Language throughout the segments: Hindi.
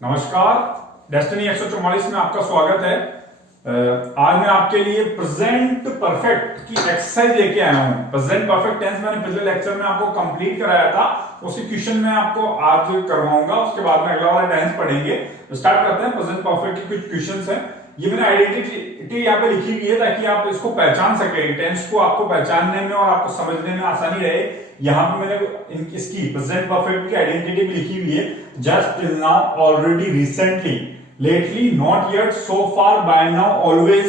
नमस्कार, डेस्टिनी 144 में आपका स्वागत है। आज मैं आपके लिए प्रेजेंट परफेक्ट की एक्सरसाइज लेके आया हूं। प्रेजेंट परफेक्ट टेंस मैंने पिछले लेक्चर में आपको कंप्लीट कराया था, उसी क्वेश्चन में आपको आज करवाऊंगा। उसके बाद में अगला वाला टेंस पढ़ेंगे। तो स्टार्ट करते हैं। प्रेजेंट परफेक्ट के कुछ क्वेश्चंस हैं। ये मैंने आइडेंटिटी यहाँ पे लिखी हुई है ताकि आप इसको पहचान सके, टेंस को आपको पहचानने में और आपको समझने में आसानी रहे। यहाँ पे मैंने इसकी प्रेजेंट परफेक्ट की आइडेंटिटी भी लिखी हुई है। Just till now, already, recently, lately, not yet, so far, by now, always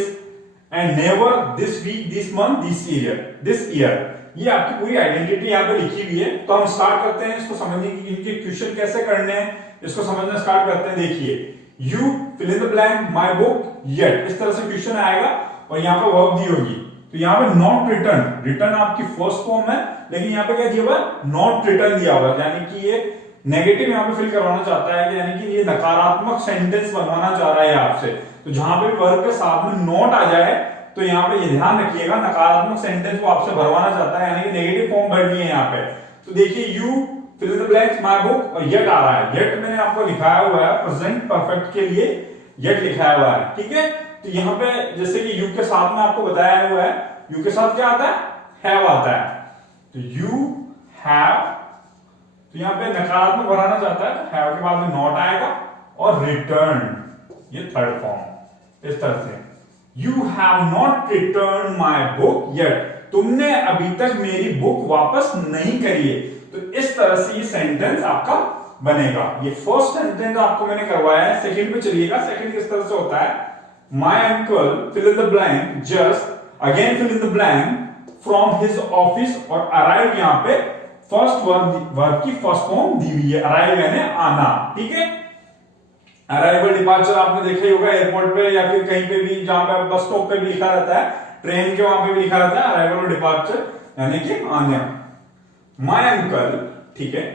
and never, this week, this month, this year. ये आपकी पूरी आइडेंटिटी यहाँ पे लिखी हुई है। तो हम स्टार्ट करते हैं इसको समझने की, इनके क्वेश्चन कैसे करने हैं इसको समझना स्टार्ट करते हैं। देखिए, you fill in the blank, my book, yet, इस तरह से क्वेश्चन आएगा और यहाँ पे वर्ब दी होगी। तो यहाँ पे नॉट रिटर्न, रिटर्न आपकी फर्स्ट फॉर्म है, लेकिन यहाँ पे क्या दिया हुआ है, नॉट रिटर्न दिया हुआ है, यानी कि ये नेगेटिव यहाँ पे फिल करवाना चाहता है, यानी कि ये नकारात्मक सेंटेंस बनवाना चाह रहा है आपसे। तो जहां पे वर्ब के साथ में नॉट आ जाए तो यहाँ पे ये ध्यान रखिएगा, नकारात्मक सेंटेंस को आपसे भरवाना चाहता है, यानी कि नेगेटिव फॉर्म भरनी है यहाँ पे। तो देखिए, you fill in the blanks, my book, और येट आ रहा है। येट मैंने आपको लिखाया हुआ है प्रेजेंट परफेक्ट के लिए, येट लिखाया हुआ है, ठीक है। तो यहाँ पे जैसे कि यू के साथ में आपको बताया हुआ है, यू के साथ क्या आता है, हैव आता है। तो यू हैव, तो यहाँ पे नकारात्मक बनाना चाहता है, हैव के बाद में नॉट आएगा और रिटर्न, ये थर्ड फॉर्म, इस तरह से। You have not return my book yet, तुमने अभी तक मेरी बुक वापस नहीं करी है। तो इस तरह से ये सेंटेंस आपका बनेगा। ये फर्स्ट सेंटेंस आपको मैंने करवाया है। सेकंड पे चलिएगा। सेकंड किस तरह से होता है, my uncle fill in the blank just again fill in the blank from his office, और अराइव यहाँ पे फर्स्ट वर्ब की फर्स्ट फॉर्म दी हुई है, अराइव यानी आना, ठीक है। अराइवल डिपार्चर आपने देखा ही होगा एयरपोर्ट पे या फिर कहीं पे भी, जहां पे बस स्टॉप पे भी लिखा रहता है, ट्रेन के वहां पे भी लिखा रहता है अराइवल और डिपार्चर, यानी कि आना। माय अंकल, ठीक है,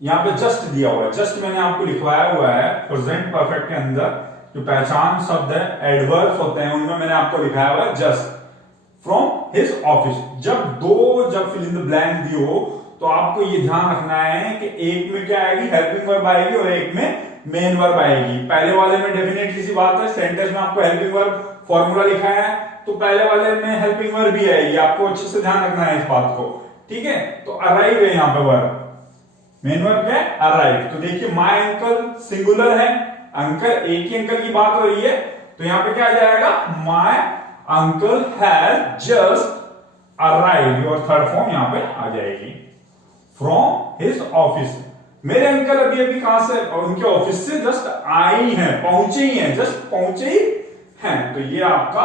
यहाँ पे जस्ट दिया हुआ है। जस्ट मैंने आपको लिखवाया हुआ है प्रेजेंट परफेक्ट के अंदर जो पहचान शब्द है, एडवर्ब्स होते हैं, उनमें मैंने आपको लिखाया हुआ है जस्ट फ्रॉम हिज ऑफिस। जब फिल इन द ब्लैंक दी हो तो आपको ये ध्यान रखना है कि एक में क्या आएगी, हेल्पिंग वर्ब आएगी, और एक में मेन वर्ब आएगी। पहले वाले में डेफिनेटली सी बात है, सेंटेंस में आपको हेल्पिंग वर्ब फॉर्मूला लिखा है, तो पहले वाले में हेल्पिंग वर्ब भी आएगी। आपको अच्छे से ध्यान रखना है इस बात को, ठीक है। तो अराइव है यहाँ पे वर्ब, मेन वर्ब क्या है, अराइव। तो देखिए, माय अंकल सिंगुलर है, अंकल, एक ही अंकल की बात हो रही है, तो यहाँ पे क्या आ जाएगा, my uncle has just arrived, और थर्ड फॉर्म यहाँ पे आ जाएगी, फ्रॉम हिज ऑफिस। मेरे अंकल अभी अभी कहां से, उनके ऑफिस से जस्ट आई हैं, पहुंचे ही हैं, जस्ट पहुंचे ही हैं। तो ये आपका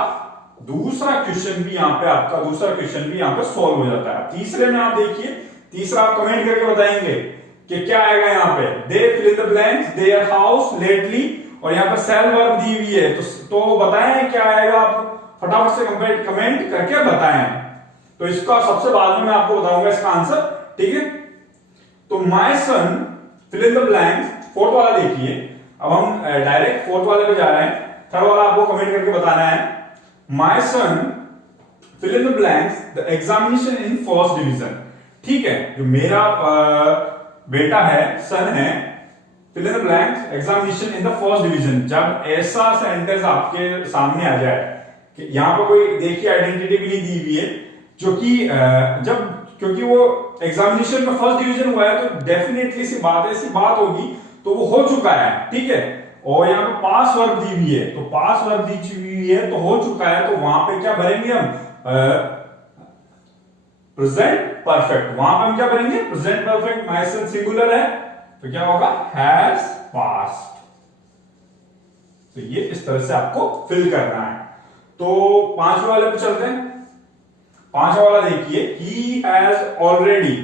दूसरा क्वेश्चन भी यहाँ पे सॉल्व हो जाता है। तीसरे में आप देखिए, तीसरा आप कमेंट करके बताएंगे कि क्या आएगा यहाँ पे, they fill in the blanks, there house, lately, और यहाँ पे सेल वर्ब दी हुई है, तो बताएं क्या आएगा, आप फटाफट से कमेंट करके बताएं। तो इसका सबसे बाद में मैं आपको बताऊंगा इसका आंसर, ठीक है। तो my son fill in the blanks, fourth वाला देखिए। अब हम डायरेक्ट फोर्थ वाले पे जा रहे हैं, थर्ड वाला आपको कमेंट करके बताना है। My son fill in the blanks the examination in first division, ठीक है। जो मेरा बेटा है, सन है, fill in the blanks examination in the first division. जब ऐसा सेंटेंस आपके सामने आ जाए कि यहाँ पर कोई देखिए आइडेंटिटी भी नहीं दी हुई है, जो कि क्योंकि वो एग्जामिनेशन में फर्स्ट डिवीजन हुआ है, तो डेफिनेटली ऐसी बात होगी, तो वो हो चुका है, ठीक है। और यहाँ पे पास वर्ब दी हुई है, तो पास वर्ब दी हुई है तो हो चुका है, तो वहां पे क्या भरेंगे हम, प्रेजेंट परफेक्ट। वहां पे हम क्या भरेंगे, present perfect, my son singular है, तो क्या होगा, हैज पास्ड। तो ये इस तरह से आपको फिल करना है। तो पांचवें वाले पे चलते हैं। पांचवा वाला देखिए, he has already,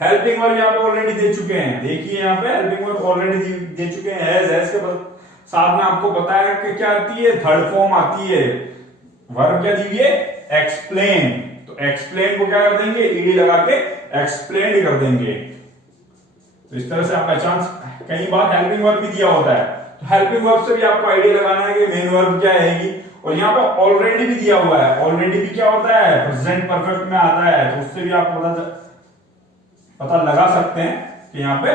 helping verb यहाँ पे ऑलरेडी दे चुके हैं। देखिए यहाँ पे हेल्पिंग वर्ब ऑलरेडी दे चुके हैं, हैज के साथ में आपको बताया कि क्या आती है, थर्ड फॉर्म आती है। वर्ब क्या दी हुई है, एक्सप्लेन, तो एक्सप्लेन को क्या कर देंगे, ईडी लगा के एक्सप्लेन कर देंगे। तो इस तरह से आप पहचान, कई बार हेल्पिंग वर्ब भी दिया होता है, तो हेल्पिंग वर्ब से भी आपको आइडिया लगाना है कि मेन वर्ब क्या आएगी। और यहाँ पे ऑलरेडी भी दिया हुआ है, ऑलरेडी भी क्या होता है, प्रेजेंट परफेक्ट में आता है, तो उससे भी आप पता लगा सकते हैं कि यहाँ पे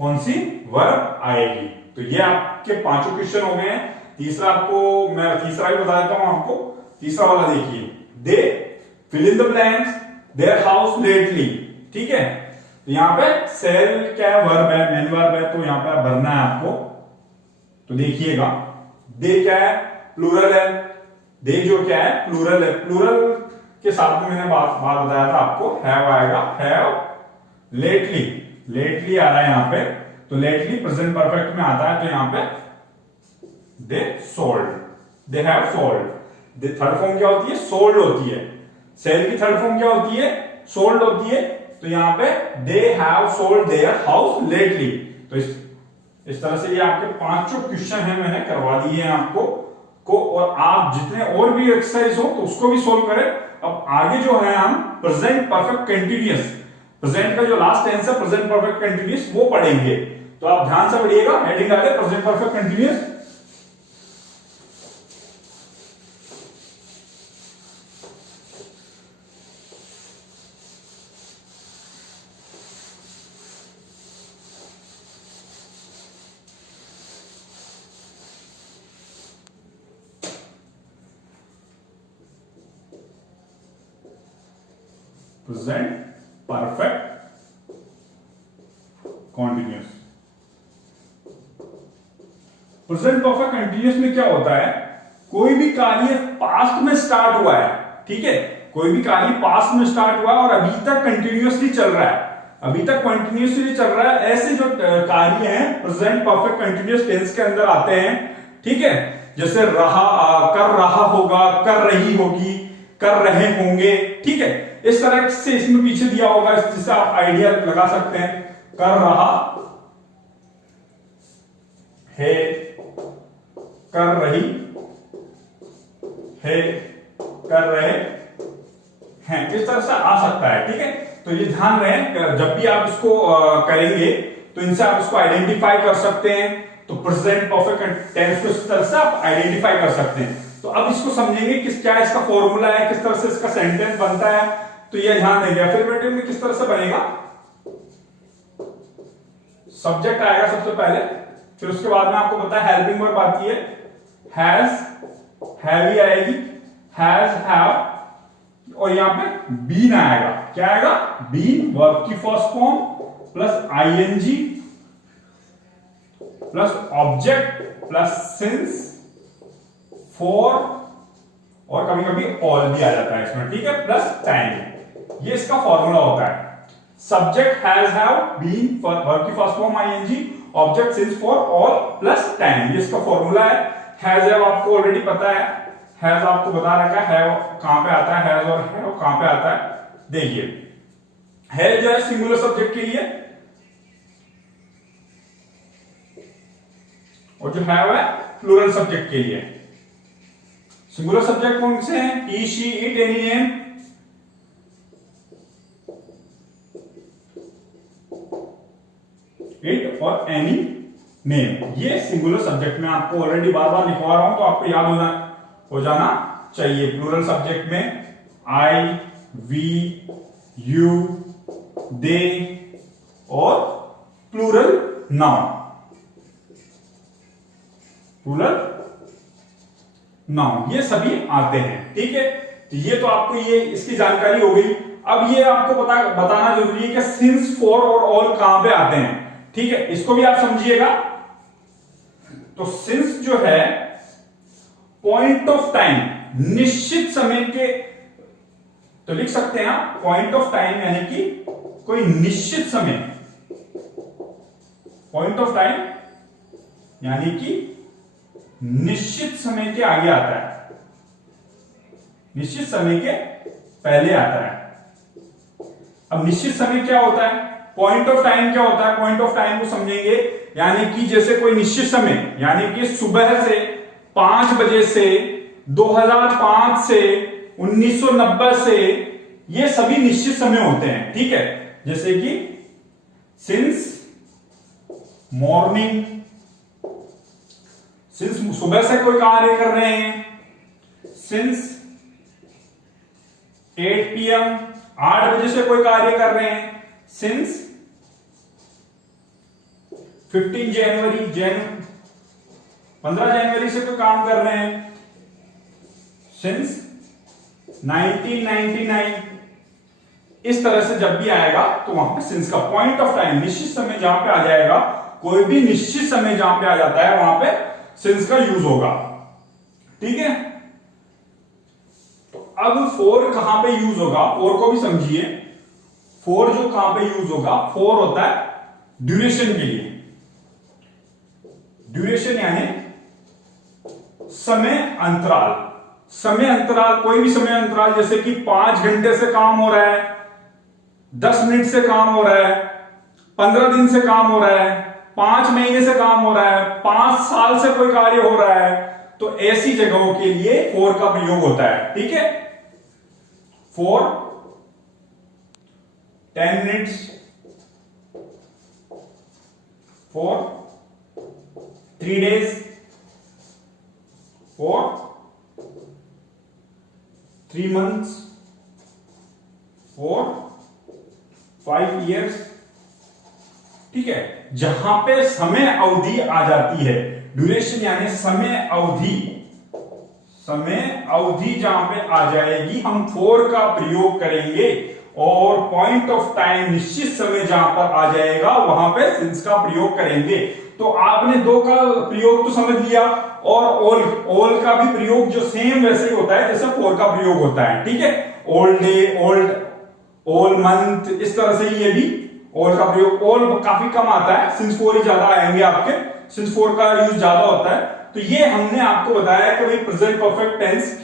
कौन सी वर्ब आएगी। तो ये आपके पांचों क्वेश्चन हो गए हैं। तीसरा आपको मैं तीसरा भी बता देता हूं आपको। तीसरा वाला देखिए, they fill in the blanks there house lately. ठीक है, तो यहां पे सेल क्या है, वर्ब है, मेन वर्ब है, तो यहां पे भरना है आपको। तो देखिएगा, दे क्या है, प्लूरल है। दे जो क्या है, प्लूरल है। प्लूरल के साथ में मैंने बात बताया था आपको, हैव आएगा, हैव लेटली। लेटली आ रहा है यहां पे, तो लेटली प्रेजेंट परफेक्ट में आता है, तो यहां पे they sold, they have sold. They third form क्या होती है, सोल्ड होती है। सेल की थर्ड फॉर्म क्या होती है, सोल्ड होती है। तो यहां पे they have sold there house lately. तो इस तरह से ये आपके पांचों क्वेश्चन हैं, मैंने करवा दिए हैं आपको को। और आप जितने और भी एक्सरसाइज हो तो उसको भी सोल्व करें। अब आगे जो है हम प्रेजेंट परफेक्ट कंटीन्यूअस, प्रेजेंट का जो लास्ट टेंस है प्रेजेंट परफेक्ट कंटीन्यूअस, वो पढ़ेंगे। तो आप ध्यान से पढ़िएगा। हेडिंग आगे present perfect continuous. Present perfect continuous. Present perfect continuous में क्या होता है, कोई भी कार्य पास्ट में स्टार्ट हुआ है, ठीक है, कोई भी कार्य पास्ट में स्टार्ट हुआ और अभी तक कंटिन्यूअसली चल रहा है, अभी तक कंटिन्यूअसली चल रहा है, ऐसे जो कार्य हैं प्रेजेंट परफेक्ट कंटीन्यूअस टेंस के अंदर आते हैं। ठीक है, जैसे कर रहा होगा, कर रही होगी, कर रहे होंगे। ठीक है, इस तरह से इसमें पीछे दिया होगा, जिससे आप आइडिया लगा सकते हैं। कर रहा है, कर रही है, कर रहे हैं, इस तरह से आ सकता है। ठीक है, तो ये ध्यान रहे, जब भी आप इसको करेंगे तो इनसे आप इसको आइडेंटिफाई कर सकते हैं। तो प्रेजेंट परफेक्ट टेंस को इस तरह से आप आइडेंटिफाई कर सकते हैं। तो अब इसको समझेंगे कि क्या इसका फॉर्मूला है, किस तरह से इसका सेंटेंस बनता है, तो ये ध्यान देंगे। अफर्मेटिव में किस तरह से बनेगा, सब्जेक्ट आएगा सबसे पहले, फिर उसके बाद में आपको पता है हेल्पिंग वर्ब आती है, हैज, हैवी आएगी, हैज, हैव, और यहां पे बीन आएगा। क्या आएगा, बीन, वर्ब की first form plus ING plus object plus since, for, और कभी कभी ऑल भी आ जाता है इसमें। ठीक है, प्लस टाइम, ये इसका फॉर्मूला होता है। Subject has, have, been, verb की first form ING, object since, for, all plus time, ये इसका फॉर्मूला है। हैज, हैव आपको ऑलरेडी पता है, हैज आपको बता रखा है, हैव कहां पे आता है, हैज और हैव कहां पे आता है। देखिए, हैज जो है सिंगुलर सब्जेक्ट के लिए, और जो हैव है प्लूरल सब्जेक्ट के लिए। सिंगुलर सब्जेक्ट कौन से हैं, he, she, it, any name. It और एनी नेम, ये सिंगुलर सब्जेक्ट में आपको ऑलरेडी बार बार लिखवा रहा हूं, तो आपको याद हो जाना चाहिए। प्लूरल सब्जेक्ट में आई, वी, यू, दे और प्लूरल नाउन, प्लूरल नाउन, ये सभी आते हैं। ठीक है, तो ये तो आपको ये इसकी जानकारी हो गई। अब ये आपको बताना जरूरी है कि सिंस, फॉर और ऑल कहां पे आते हैं। ठीक है, इसको भी आप समझिएगा। तो सिंस जो है पॉइंट ऑफ टाइम, निश्चित समय के, तो लिख सकते हैं आप पॉइंट ऑफ टाइम, यानी कि कोई निश्चित समय, पॉइंट ऑफ टाइम यानी कि निश्चित समय के आगे आता है, निश्चित समय के पहले आता है। अब निश्चित समय क्या होता है, पॉइंट ऑफ टाइम क्या होता है, पॉइंट ऑफ टाइम को समझेंगे। यानी कि जैसे कोई निश्चित समय, यानी कि सुबह से 5 बजे से 2005 से 1990 से, ये सभी निश्चित समय होते हैं। ठीक है, जैसे कि सिंस मॉर्निंग, सिंस सुबह से कोई कार्य कर रहे हैं, सिंस 8 PM 8 बजे से कोई कार्य कर रहे हैं, सिंस 15 जनवरी 15 जनवरी से तो काम कर रहे हैं सिंस 1999। इस तरह से जब भी आएगा तो वहां पे सिंस का पॉइंट ऑफ टाइम, निश्चित समय जहां पे आ जाएगा, कोई भी निश्चित समय जहां पे आ जाता है वहां पे सिंस का यूज होगा। ठीक है, तो अब फॉर कहां पे यूज होगा, फॉर को भी समझिए। फॉर जो कहां पे यूज होगा, फॉर होता है ड्यूरेशन के लिए। ड्यूरेशन यानी समय अंतराल। समय अंतराल, कोई भी समय अंतराल, जैसे कि 5 घंटे से काम हो रहा है, 10 मिनट से काम हो रहा है, 15 दिन से काम हो रहा है, 5 महीने से काम हो रहा है, 5 साल से कोई कार्य हो रहा है, तो ऐसी जगहों के लिए फॉर का प्रयोग होता है। ठीक है, for 10 minutes, for 3 days, for 3 months, for 5 years। ठीक है, जहां पे समय अवधि आ जाती है, ड्यूरेशन यानी समय अवधि, समय अवधि जहां पे आ जाएगी हम फॉर का प्रयोग करेंगे, और पॉइंट ऑफ टाइम, निश्चित समय जहां पर आ जाएगा वहां पे सिंस का प्रयोग करेंगे। तो आपने दो का प्रयोग तो समझ लिया, और ऑल का भी प्रयोग जो सेम वैसे ही होता है जैसे फॉर का प्रयोग होता है। ठीक है, ऑल डे, ऑल मंथ, इस तरह से ये भी ऑल का प्रयोग। ऑल काफी कम आता है, सिंस फॉर ही ज्यादा आएंगे आपके, सिंस फॉर का यूज ज्यादा होता है। तो ये हमने आपको बताया कि भाई present perfect tense,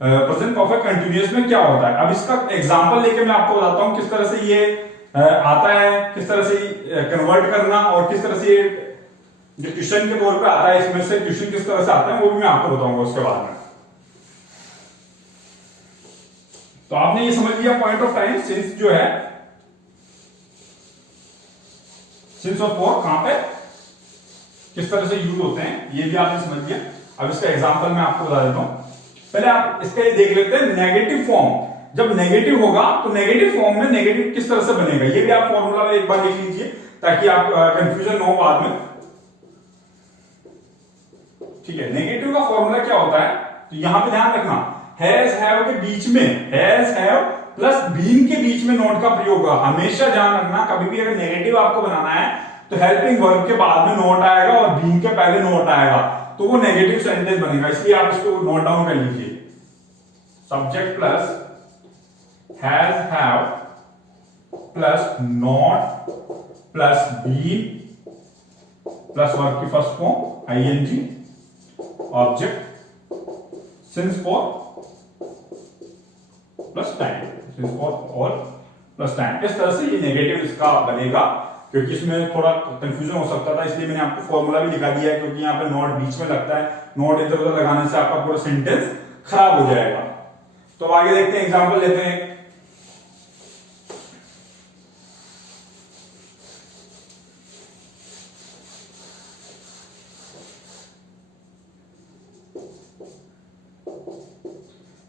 present perfect continuous में क्या होता है। अब इसका एग्जांपल लेके मैं आपको बताता हूं किस तरह से ये आता है, किस तरह से कन्वर्ट करना, और किस तरह से जो ट्यूशन के तौर पे आता है, इसमें से ट्यूशन किस तरह से आता है वो भी मैं आपको बताऊंगा उसके बाद में। तो आपने ये समझ लिया पॉइंट ऑफ टाइम, सिंस जो है, सिंस और फॉर कहां पे किस तरह से यूज होते हैं, ये भी आपने समझ लिया। अब इसका एग्जांपल मैं आपको बता देता हूं। पहले आप इसका ये देख लेते हैं, नेगेटिव फॉर्म। जब नेगेटिव होगा तो नेगेटिव फॉर्म में नेगेटिव किस तरह से बनेगा, ये भी आप फॉर्मूला एक बार लिख लीजिए ताकि आप कंफ्यूजन हो बाद में। ठीक है, नेगेटिव का फॉर्मूला क्या होता है, तो यहां पे ध्यान रखना, हैज हैव के बीच में, हैज हैव प्लस बीन के बीच में नोट का प्रयोग होगा। हमेशा ध्यान रखना, कभी भी अगर नेगेटिव आपको बनाना है तो हेल्पिंग वर्ब के बाद में नोट आएगा और बीन के पहले नोट आएगा, तो वो नेगेटिव सेंटेंस बनेगा। इसलिए आप इसको नोट डाउन कर लीजिए, subject plus has have plus not plus been plus verb की first form ING, object since for plus time, since for all plus time. इस तरह से ये नेगेटिव इसका बनेगा, क्योंकि इसमें थोड़ा कंफ्यूजन हो सकता था, इसलिए मैंने आपको फॉर्मूला भी लिखा दिया है, क्योंकि यहाँ पे नॉट बीच में लगता है, नॉट इधर उधर लगाने से आपका पूरा सेंटेंस खराब हो जाएगा। तो आगे देखते हैं, एग्जांपल लेते हैं।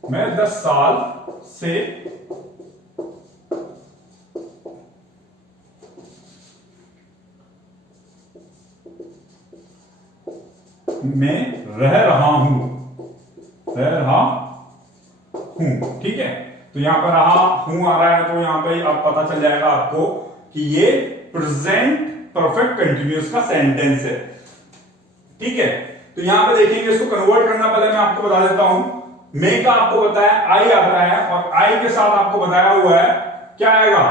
मैं 10 साल से मैं रह रहा हूं, ठीक है। तो यहां पर रहा हूं आ रहा है, तो यहां पे अब पता चल जाएगा आपको कि ये प्रेजेंट परफेक्ट कंटिन्यूअस का सेंटेंस है। ठीक है, तो यहां पे देखेंगे, इसको कन्वर्ट करना पहले मैं आपको बता देता हूं। मे का आपको बताया आई आता है, और आई के साथ आपको बताया हुआ है क्या आएगा,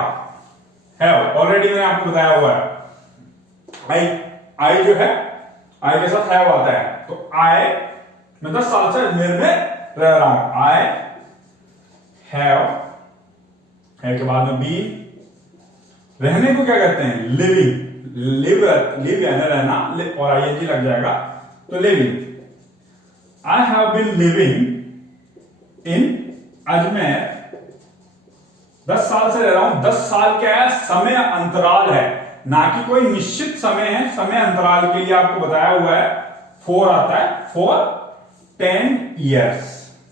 हैव। ऑलरेडी मैंने आपको बताया हुआ है, आई जो है, आई के साथ हैव आता है। तो आई, मैं 10 साल से अजमेर में रह रहा हूं, आई हैव के बाद में बी, रहने को क्या कहते हैं, लिविंग, लिव यानी रहना, और आईएनजी लग जाएगा तो living. I have been living in Ajmer, 10 साल से रह रहा हूं। 10 साल क्या है, समय अंतराल है, ना कि कोई निश्चित समय है। समय अंतराल के लिए आपको बताया हुआ है, फॉर आता है, फॉर 10 years।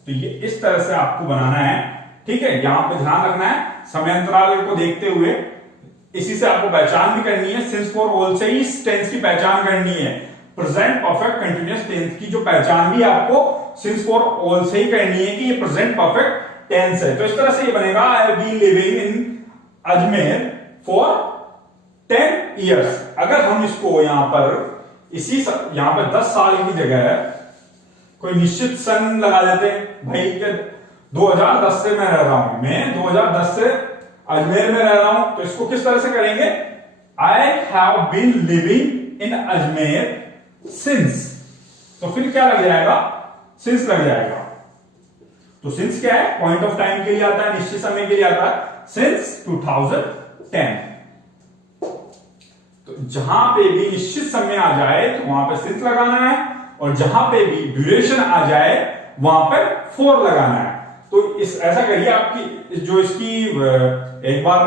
तो ये इस तरह से आपको बनाना है। ठीक है, यहां पे ध्यान रखना है, समय अंतराल को देखते हुए इसी से आपको पहचान भी करनी है, सिंस फॉर ऑल से ही टेंस की पहचान करनी है। प्रेजेंट परफेक्ट कंटिन्यूअस टेंस की जो पहचान भी आपको सिंस फॉर ऑल से ही करनी है कि ये प्रेजेंट परफेक्ट टेंस है। तो इस तरह से ये बनेगा, I have been living in Ajmer for 10 years। अगर हम इसको यहां पर यहां पर 10 साल की जगह कोई निश्चित सन लगा देते भाई के 2010 से मैं रह रहा हूं, मैं 2010 से अजमेर में रह रहा हूं, तो इसको किस तरह से करेंगे, I have been living in Ajmer since, तो फिर क्या लग जाएगा, सिंस लग जाएगा। तो सिंस क्या है, पॉइंट ऑफ टाइम के लिए आता है, निश्चित समय के लिए आता है, सिंस 2010। तो जहां पे भी निश्चित समय आ जाए तो वहां पे सिंस लगाना है, और जहां पे भी ड्यूरेशन आ जाए वहां पे फॉर लगाना है। तो इस ऐसा करिए, आपकी जो इसकी एक बार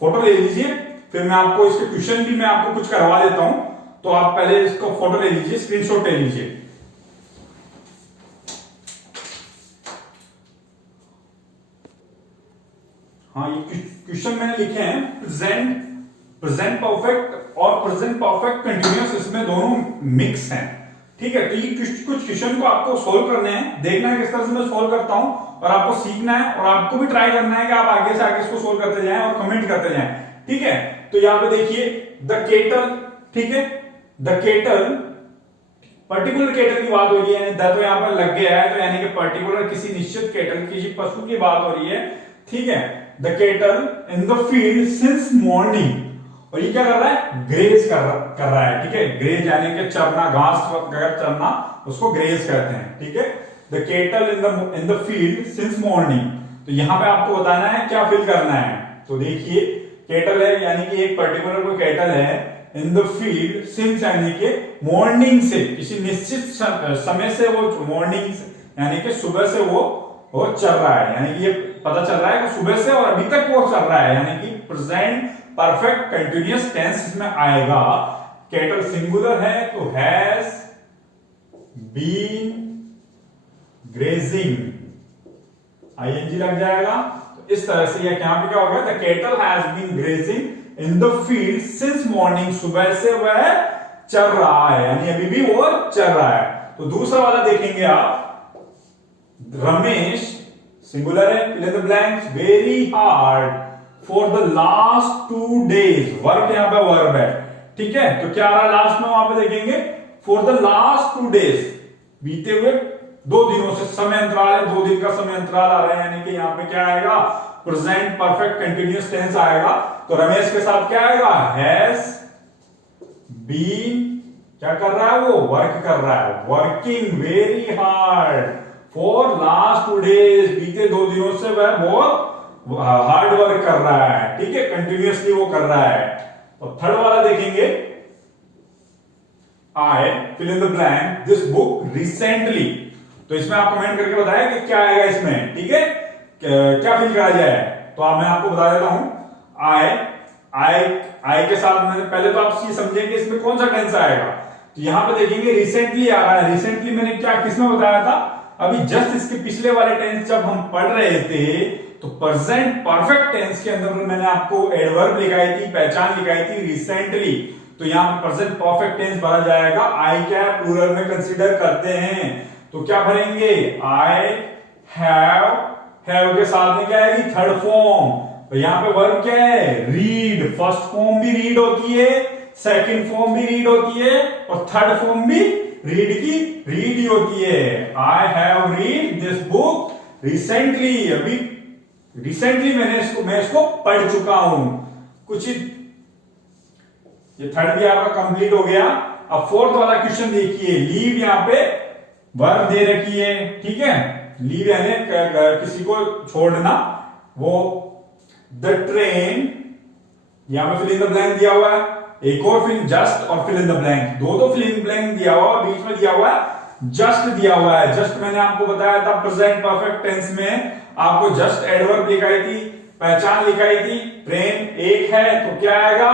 फोटो ले लीजिए, फिर मैं आपको इसके क्वेश्चन भी मैं आपको कुछ करवा देता हूं, तो आप पहले इसको फोटो ले लीजिए, स्क्रीनशॉट ले लीजिए। हाँ, ये क्वेश्चन मैंने लिखे हैं, प्रेजेंट परफेक्ट और प्रेजेंट परफेक्ट कंटिन्यूअस, इसमें दोनों मिक्स हैं। ठीक है, तो ये कुछ क्वेश्चन को आपको सोल्व करने हैं, देखना है किस तरह से मैं सोल्व करता हूं, और आपको सीखना है, और आपको भी ट्राई करना है कि आप आगे से आगे इसको सोल्व करते जाएं और कमेंट करते जाएं। ठीक है, तो यहां पे देखिए द केटल, ठीक है, द केटल, पर्टिकुलर केटल की बात हो रही है, द तो यहां पर लग गया है, तो यानी कि पर्टिकुलर किसी निश्चित केटल, किसी पशु की बात हो रही है। ठीक है, the kettle in the field since morning, और ये क्या कर रहा है, ग्रेज कर रहा है। ठीक है, ग्रेज यानी कि चरना, घास वगैरह चरना, उसको ग्रेज कहते हैं। ठीक है, the kettle in the field since morning, तो यहां पे आपको बताना है क्या फिल करना है। तो देखिए केटल है, यानी कि एक पर्टिकुलर कोई केटल है, इन द फील्ड सिंस यानी कि मॉर्निंग से, किसी निश्चित समय से वो, मॉर्निंग यानी कि सुबह से वो चल रहा है, यानी कि ये पता चल रहा है कि सुबह से और अभी तक वो चल रहा है, यानी कि प्रेजेंट परफेक्ट कंटिन्यूअस टेंस इसमें आएगा। केटल सिंगुलर है तो हैज बीन ग्रेजिंग, आईएनजी लग जाएगा। तो इस तरह से यहां पे क्या होगा, the cattle has been grazing in the field since morning, सुबह से वह चल रहा है, यानी अभी भी वो चल रहा है। तो दूसरा वाला देखेंगे आप, रमेश सिंगुलर है, fill in the blanks, very hard for the last 2 days, work यहां पे वर्ब है। ठीक है, तो क्या आ रहा है लास्ट में, वहां पे देखेंगे फॉर द लास्ट 2 days, बीते हुए 2 दिनों से, समय अंतराल है, 2 दिन का समय अंतराल आ रहा है, यानी कि यहां पे क्या आएगा, प्रेजेंट परफेक्ट कंटिन्यूअस टेंस आएगा। तो रमेश के साथ क्या आएगा, हैज बीन, क्या कर रहा है वो, वर्क कर रहा है, working very hard for last 2 days, बीते 2 दिनों से वह बहुत हार्ड वर्क कर रहा है। ठीक है, कंटिन्यूअसली वो कर रहा है। तो थर्ड वाला देखेंगे, I fill in the blank this book recently, तो इसमें आप कमेंट करके बताएं कि क्या आएगा इसमें। ठीक है, क्या फिल करा जाए, तो मैं आपको बता देता हूं, आई के साथ मैंने पहले तो आप ये समझेंगे इसमें कौन सा टेंस आएगा। तो यहां पे देखेंगे रिसेंटली आ रहा है, रिसेंटली मैंने क्या किसमें बताया था, अभी जस्ट इसके पिछले वाले टेंस जब हम पढ़ रहे थे, तो प्रेजेंट परफेक्ट टेंस के अंदर मैंने आपको एडवर्ब लिखाई थी, पहचान लिखाई थी रिसेंटली, तो यहां पर प्रेजेंट परफेक्ट टेंस भरा जाएगा। आई क्या प्लूरल में कंसीडर करते हैं, तो क्या भरेंगे, आई हैव के साथ में क्या आएगी, थर्ड फॉर्म, तो यहां पे वर्ब क्या है, रीड, फर्स्ट फॉर्म भी रीड होती है, सेकंड फॉर्म भी रीड होती है, और थर्ड फॉर्म भी रीड की रीड ही होती है। I have read this book recently, अभी रिसेंटली मैं इसको पढ़ चुका हूं कुछ ही। ये थर्ड भी आपका कंप्लीट हो गया। अब फोर्थ वाला क्वेश्चन देखिए, लीव यहां पे वर्ब दे रखी है। ठीक है, लीव यानी किसी को छोड़ना, वो द ट्रेन, यहां पे फिल इन द ब्लैंक दिया हुआ है, एक और फिल जस्ट और फिल इन द ब्लैंक, दो फिल इन ब्लैंक दिया हुआ, बीच में दिया हुआ है जस्ट दिया हुआ है। जस्ट मैंने आपको बताया था प्रेजेंट परफेक्ट टेंस में आपको जस्ट एडवर्ब लिखाई थी, पहचान लिखाई थी, ट्रेन एक है तो क्या आएगा,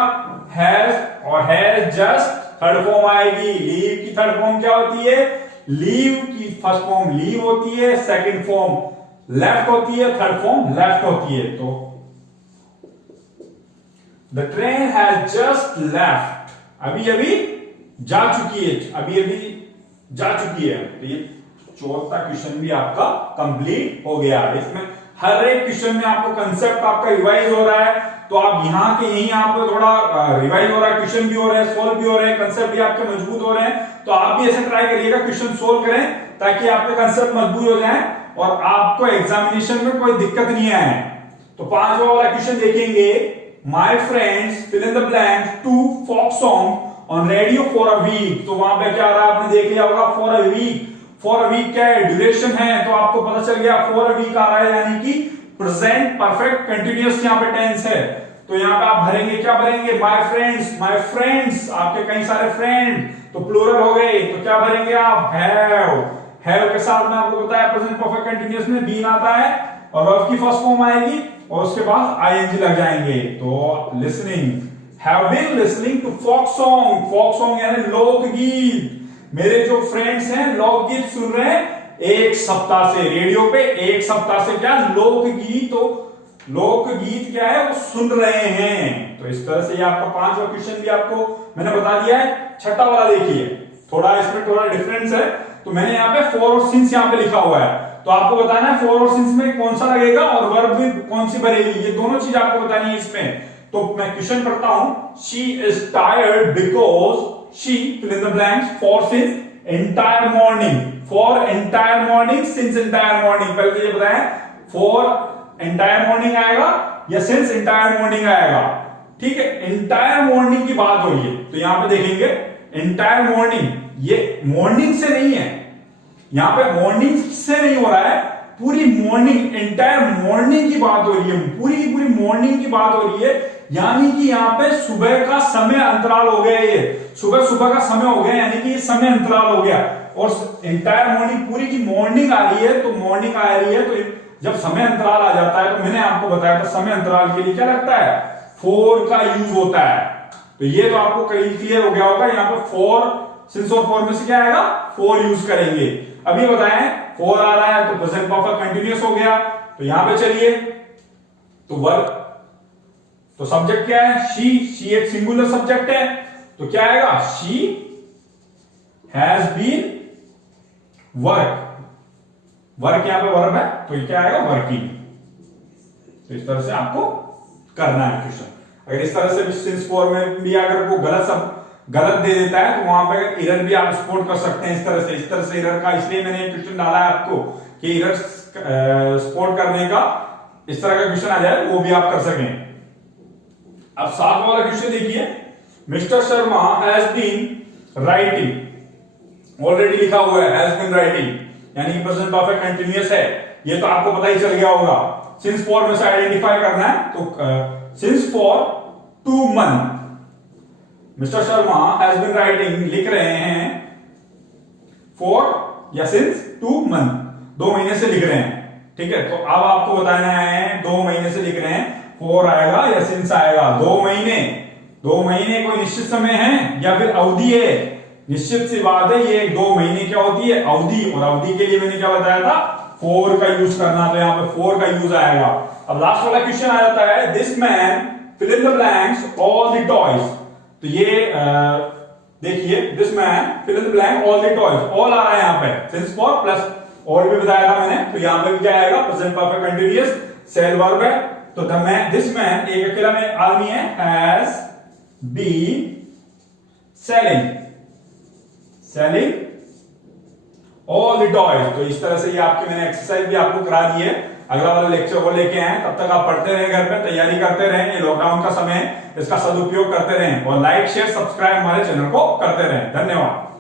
हैज, और हैज जस्ट थर्ड फॉर्म आएगी। लीव की थर्ड फॉर्म क्या होती है, लीव की फर्स्ट फॉर्म लीव होती है, सेकंड फॉर्म लेफ्ट होती है, थर्ड फॉर्म लेफ्ट होती है। तो the train has just left, अभी अभी जा चुकी है, अभी अभी जा चुकी है। तो ये चौथा क्वेश्चन भी आपका कंप्लीट हो गया। इसमें हर एक क्वेश्चन में आपको कंसेप्ट आपका रिवाइज हो रहा है, तो आप यहाँ के यहीं आपको थोड़ा रिवाइज हो रहा है, क्वेश्चन भी हो रहे हैं, सोल्व भी हो रहे हैं, कंसेप्ट भी आपके मजबूत हो रहे हैं। तो आप भी ऐसे ट्राई करिएगा, क्वेश्चन सोल्व करें ताकि आपके कंसेप्ट मजबूत हो जाए और आपको एग्जामिनेशन में कोई दिक्कत नहीं आए। तो 5वां वाला क्वेश्चन देखेंगे, my friends fill in the blank to folk song on radio for a week. तो वहां पे क्या आ रहा है, आपने देख लिया होगा, for a week. For a week क्या है, ड्यूरेशन है, तो आपको पता चल गया फॉर अ वीक आ रहा है, यानी कि प्रेजेंट परफेक्ट कंटिन्यूअस यहाँ पे टेंस है। तो यहाँ पे आप भरेंगे, क्या भरेंगे, माय फ्रेंड्स, आपके कई सारे फ्रेंड, तो प्लूरल हो गए, तो क्या भरेंगे आप, हैव के साथ में आपको बताया प्रेजेंट परफेक्ट कंटिन्यूअस में बीन आता है और वर्ब की फर्स्ट फॉर्म आएगी और उसके बाद आईएनजी लग जाएंगे। तो listening, have been listening to folk song यानी लोकगीत। मेरे जो फ्रेंड्स हैं लोकगीत सुन रहे हैं एक सप्ताह से, रेडियो पे एक सप्ताह से क्या लोकगीत, तो लोकगीत क्या है वो सुन रहे हैं। तो इस तरह से ये आपका 5वां क्वेश्चन भी आपको मैंने बता दिया है। 6ठा वाला देखिए, थोड़ा इसमें थोड़ा डिफरेंस है, तो मैंने यहाँ पे फॉर और सिंस यहाँ पे लिखा हुआ है, तो आपको बताना है फॉर और सिंस में कौन सा लगेगा और वर्ब भी कौन सी भरेगी, ये दोनों चीज आपको बतानी है इसमें। तो मैं क्वेश्चन पढ़ता हूं, she is tired because she fill in the blanks for since entire morning, for entire morning, since entire morning. पहले तो ये बताएं फॉर एंटायर मॉर्निंग आएगा या सिंस एंटायर मॉर्निंग आएगा, ठीक है। एंटायर मॉर्निंग की बात हो रही है, तो यहां पे देखेंगे एंटायर मॉर्निंग, ये मॉर्निंग से नहीं है, यहां पे मॉर्निंग से नहीं हो रहा है, पूरी मॉर्निंग, एंटायर मॉर्निंग की बात हो रही है, पूरी की पूरी मॉर्निंग की बात हो रही है, यानी कि यहां पे सुबह का समय अंतराल हो गया, ये सुबह का समय हो गया, यानी कि ये समय अंतराल हो गया। और एंटायर मॉर्निंग, पूरी की मॉर्निंग आ रही है, तो मॉर्निंग आ रही है, तो जब समय अंतराल आ जाता है, तो मैंने आपको बताया था समय अंतराल के लिए क्या लगता है, फॉर का यूज होता है। तो ये तो आपको क्लियर हो गया होगा, यहाँ पे फॉर, सिंस और फॉर में से क्या आएगा, फॉर यूज करेंगे। अभी बताएं फॉर आ रहा है तो प्रेजेंट परफेक्ट कंटिन्यूअस हो गया, तो यहां पे चलिए, तो वर्ब, तो सब्जेक्ट क्या है, शी एक सिंगुलर सब्जेक्ट है, तो क्या आएगा, शी हैज बीन वर्क यहां पे वर्ब है, तो ये क्या आएगा, वर्किंग। तो इस तरह से आपको करना है क्वेश्चन। अगर इस तरह से सिंस फॉर में भी अगर वो गलत दे देता है, तो वहां पे एरर भी आप स्पॉट कर सकते हैं इस तरह से एरर का, इसलिए मैंने एक क्वेश्चन डाला है आपको कि एरर स्पॉट करने का इस तरह का क्वेश्चन आ जाए, वो भी आप कर सकें। अब 7वां वाला क्वेश्चन देखिए, mister Sharma has been writing, already लिखा हुआ है हैज बीन राइटिंग, यानी कि प्रेजेंट परफेक्ट कंटीन्यूअस है, ये तो आपको पता ही चल गया होगा। सिंस फॉर में से आइडेंटिफाई करना है, तो since for 2 month, mister Sharma has been writing, लिख रहे हैं फॉर या सिंस 2 मंथ, 2 महीने से लिख रहे हैं, ठीक है। तो अब आपको बताना है 2 महीने से लिख रहे हैं, फॉर आएगा या सिंस आएगा। 2 महीने कोई निश्चित समय है या फिर अवधि है, निश्चित सी बात है, ये 2 महीने क्या होती है, अवधि, और अवधि के लिए मैंने क्या बताया था, फॉर का यूज करना, तो यहां पे फॉर का यूज आएगा। अब लास्ट वाला क्वेश्चन आ जाता है, this man fill in the blanks all the toys. तो ये देखिए, this man fill in the blank all the toys, all आ रहा है यहाँ पे, सिंस फॉर प्लस ऑल भी बताया था मैंने, तो यहां पे भी क्या आएगा, present perfect continuous, sell verb है, तो दिस मैन एक अकेला में आदमी है, has been selling all the toys. तो इस तरह से ये आपकी मैंने एक्सरसाइज भी आपको करा दी है, अगला वाला लेक्चर वो लेके आए, तब तक आप पढ़ते रहें, घर पे तैयारी करते रहें, ये लॉकडाउन का समय है, इसका सदुपयोग करते रहें और लाइक शेयर सब्सक्राइब हमारे चैनल को करते रहें। धन्यवाद।